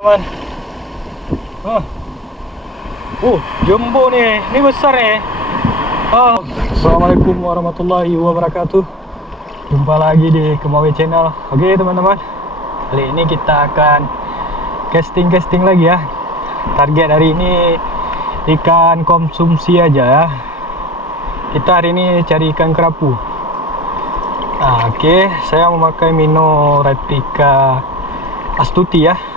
Teman. Oh. Jumbo nih. Ini besar nih. Assalamualaikum warahmatullahi wabarakatuh. Jumpa lagi di Kemawi Channel. Oke, teman-teman. Kali ini kita akan casting lagi ya. Target hari ini ikan konsumsi aja ya. Kita hari ini cari ikan kerapu. Oke, saya memakai Mino replika Astuti ya.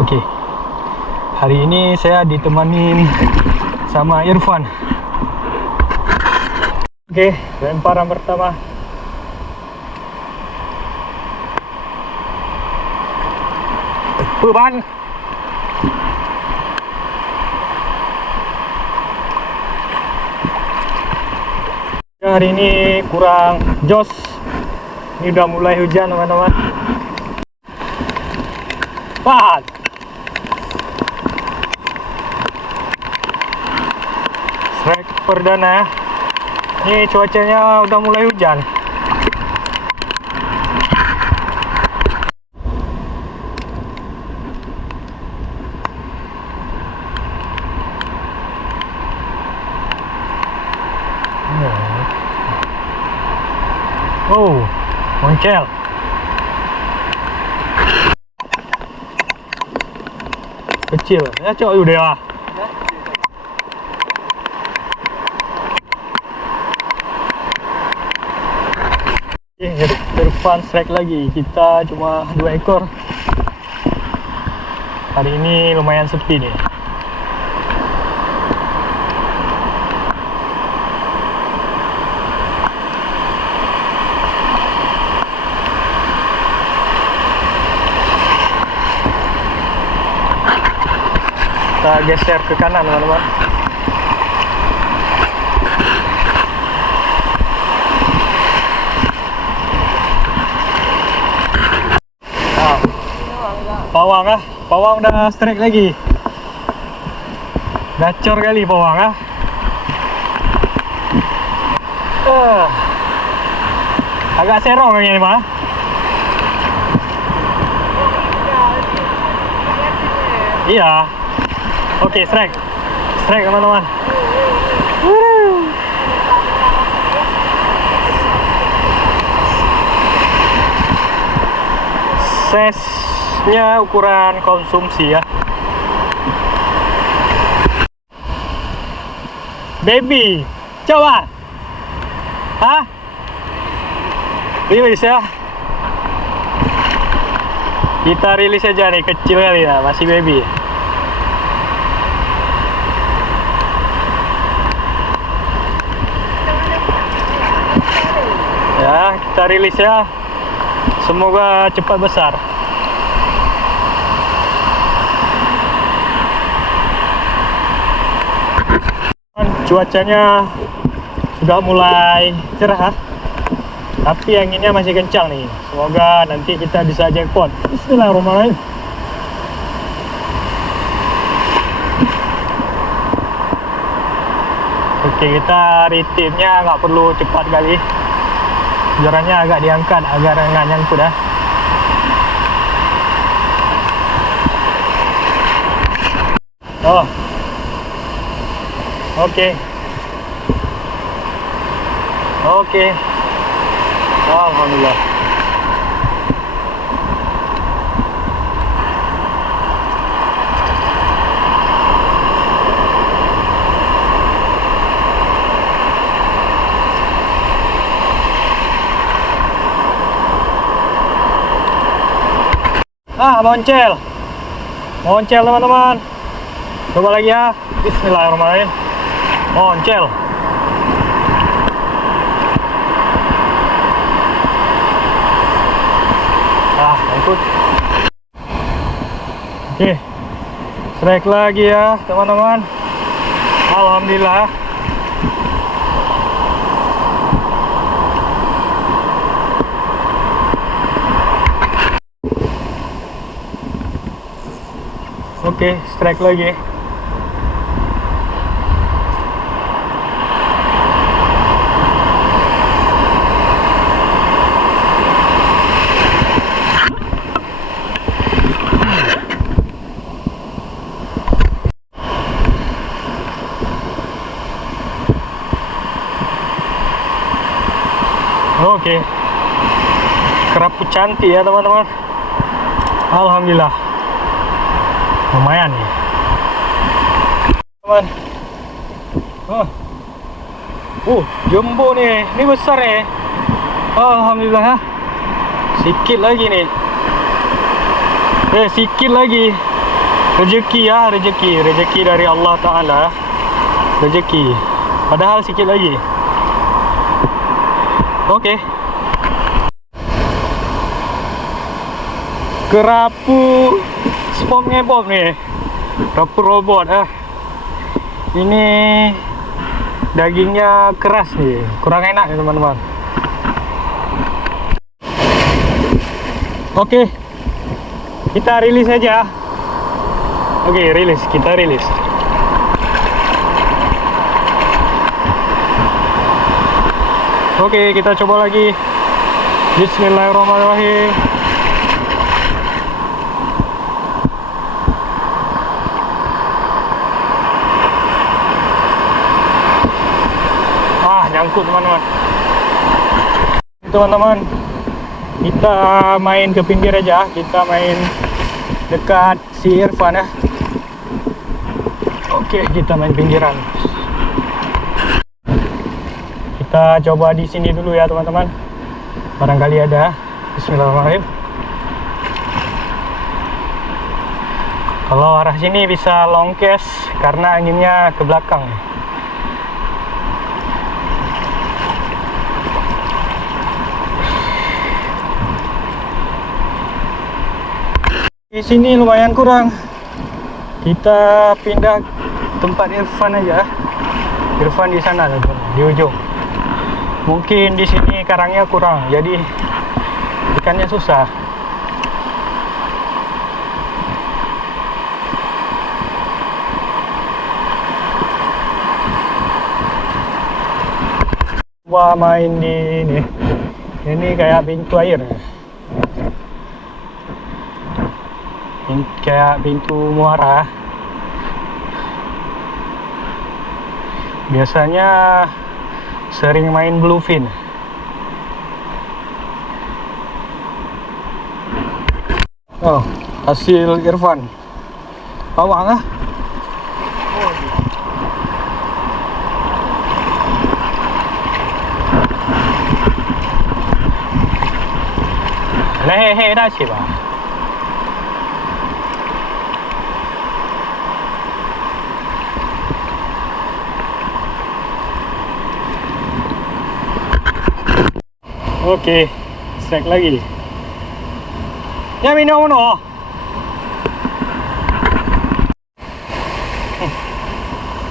Oke, hari ini saya ditemanin sama Irfan. Oke, lemparan pertama. Beban. Hari ini kurang jos. Ini udah mulai hujan, teman-teman. Pat. Strike perdana. Ini cuacanya udah mulai hujan. Oh, moncel. Kecil, ya cok udah ya. Irfan strike lagi. Kita cuma 2 ekor. Hari ini lumayan sepi nih. Kita geser ke kanan, teman-teman. Pawang ah, pawang udah strike lagi. Gacor kali pawang ah. Agak serong ini mah. Iya. Oke, strike. Strike, teman-teman. Size-nya ukuran konsumsi ya. Baby, coba. Hah? Rilis ya. Kita rilis aja nih, kecil kali ya, masih baby. Ya, kita rilis ya. Semoga cepat besar. Cuacanya sudah mulai cerah, tapi anginnya masih kencang nih. Semoga nanti kita bisa jackpot. Bismillahirrahmanirrahim. Oke, kita retimnya nggak perlu cepat kali. Jarannya agak diangkat agar nggak nyangkut ya. Oh, oke. Oke. Alhamdulillah. Moncel. Moncel, teman-teman. Coba lagi ya. Bismillahirrahmanirrahim. Moncel. Ikut. Oke. Strike lagi ya, teman-teman. Alhamdulillah. Oke, strike lagi. Oke. Kerapu cantik ya teman-teman. Alhamdulillah. Lumayan nih. Teman. Jumbo nih. Ini besar nih. Alhamdulillah. Sikit lagi nih. Sikit lagi. Rezeki ya, rezeki dari Allah Ta'ala. Rezeki. Padahal sikit lagi. Oke. Kerapu SpongeBob nih. Kerapu robot. Ini dagingnya keras nih. Kurang enak nih teman-teman. Oke. Kita rilis aja. Oke, rilis. Kita rilis. Oke, kita coba lagi. Bismillahirrahmanirrahim. Nyangkut teman-teman. Teman-teman, kita main ke pinggir aja. Kita main dekat si Irfan ya. Oke, kita main pinggiran. Kita coba di sini dulu ya teman-teman. Barangkali ada. Bismillahirrahmanirrahim. Kalau arah sini bisa long cast karena anginnya ke belakang. Di sini lumayan kurang. Kita pindah tempat Irfan aja. Irfan di sana di ujung. Mungkin di sini karangnya kurang, jadi ikannya susah. Coba main di ini. Ini kayak pintu air. Kayak pintu muara. Biasanya sering main bluefin. Hasil Irfan. Bawang ah. Lehe dah sih bah. Oke, strike lagi. Ya minum no.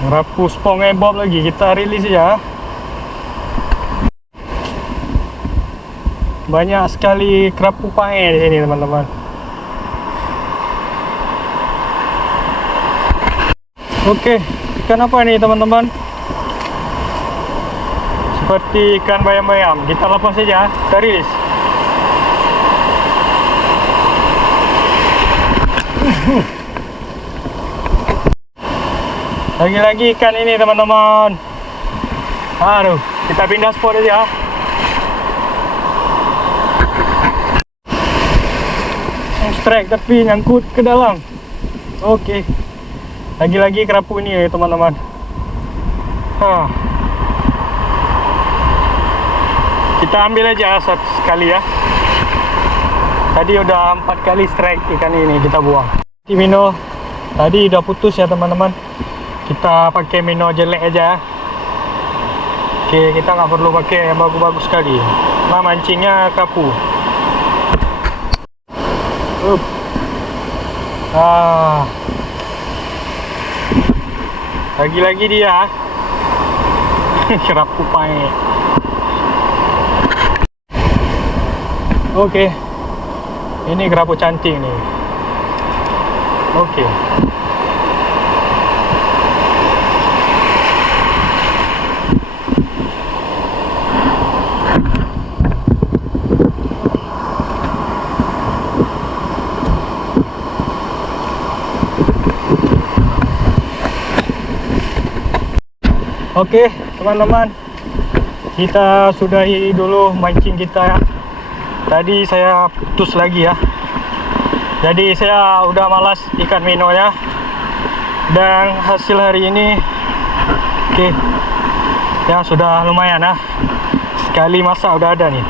Kerapu SpongeBob lagi, kita rilis ya. Banyak sekali kerapu pae di sini teman-teman. Oke, ikan apa nih teman-teman? Seperti ikan bayam-bayam. Kita lepas saja, kita rilis. Lagi-lagi ikan ini teman-teman. Aduh, kita pindah spot aja. Strike tapi nyangkut ke dalam. Oke. Lagi-lagi kerapu ini ya teman-teman. Kita ambil aja sekali ya. Tadi udah 4 kali strike ikan ini kita buang. Mino tadi udah putus ya teman-teman. Kita pakai mino jelek aja. Oke, kita nggak perlu pakai yang bagus-bagus sekali. Nah, mancingnya kerapu. Lagi-lagi dia kerapu pae. Oke. Ini kerapu cantik nih. Oke. Oke, teman-teman. kita sudahi dulu mancing kita ya. Tadi saya putus lagi ya, jadi saya udah malas ikan minonya. Dan hasil hari ini oke ya, sudah lumayan ya, sekali masak udah ada nih.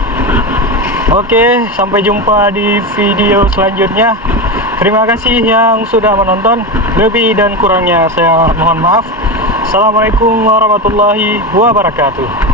Oke, sampai jumpa di video selanjutnya. Terima kasih yang sudah menonton. Lebih dan kurangnya saya mohon maaf. Assalamualaikum warahmatullahi wabarakatuh.